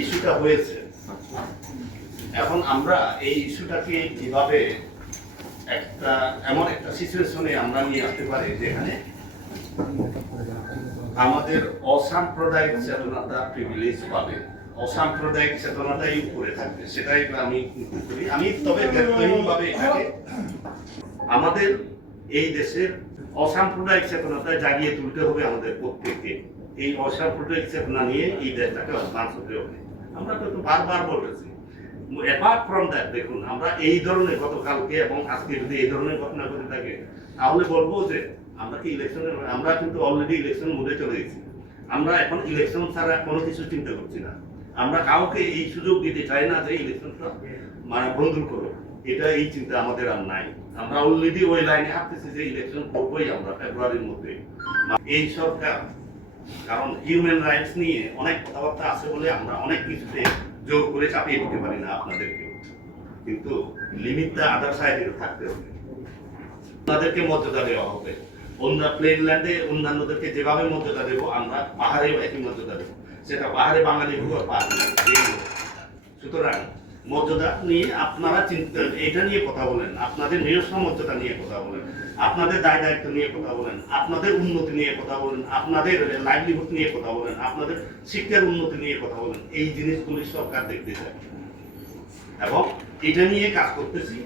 ইস্যুটা হয়েছে। এখন আমরা এই ইস্যুটাকে কিভাবে এমন একটা সিচুয়েশনে আমরা নিয়ে আসতে পারি যেখানে আমাদের অসাম্প্রদায়িক চেতনাটা প্রিভিলেজ পাবে, অসাম্প্রদায়িক চেতনাটাই উপরে থাকবে, সেটাই আমি করি। আমি তবে ব্যক্তিগতভাবে এটাকে আমাদের এই দেশের অসাম্প্রদায়িক চেতনাটা জাগিয়ে তুলতে হবে আমাদের প্রত্যেককে। এই অসাম্প্রদায়িক চেতনা নিয়ে এই দেশটাকে অ্যাডভান্স হতে হবে। আমরা তো বারবার বলেছি। অ্যাপার্ট ফ্রম দ্যাট, দেখুন আমরা এই ধরনের গতকালকে এবং আজকে যদি এই ধরনের ঘটনা ঘটে থাকে তাহলে বলবো যে আমরা কি আমরা কিন্তু অলরেডি ইলেকশন মোডে চলে গেছি। আমরা এখন ইলেকশন ছাড়া কোনো কিছু চিন্তা করছি না। আমরা কাউকে এই সুযোগ দিতে চাই না যে ইলেকশনটা বন্ধ করো, এটা এই চিন্তা আমাদের আর নাই। আমরা অলরেডি ওই লাইনে হাঁটতেছি যে ইলেকশন করবোই আমরা ফেব্রুয়ারির মধ্যে। এই সরকার কারণ হিউম্যান রাইটস নিয়ে অনেক কথাবার্তা আছে বলে আমরা অনেক কিছুতে জোর করে চাপিয়ে দিতে পারি না আপনাদেরকেও, কিন্তু লিমিটটা আদার সাইডে থাকতে হবে। আপনাদেরকে মর্যাদা দেওয়া হবে। অন্য প্লেন ল্যান্ডে অন্যান্যদেরকে যেভাবে মর্যাদা দেবো আমরা পাহাড়েও একই মর্যাদা দেবো, সেটা পাহাড়ে বাঙালি হোক আর পাহাড়ে। সুতরাং মর্যাদা নিয়ে আপনারা চিন্তা, এটা নিয়ে কথা বলেন, আপনাদের নিজস্ব মর্যাদা নিয়ে কথা বলেন, আপনাদের দায় দায়িত্ব নিয়ে কথা বলেন, আপনাদের উন্নতি নিয়ে কথা বলেন, আপনাদের লাইভলিহুড নিয়ে কথা বলেন, আপনাদের শিক্ষার উন্নতি নিয়ে কথা বলেন। এই জিনিসগুলি সরকার দেখতে চায় এবং এটা নিয়ে কাজ করতেছি।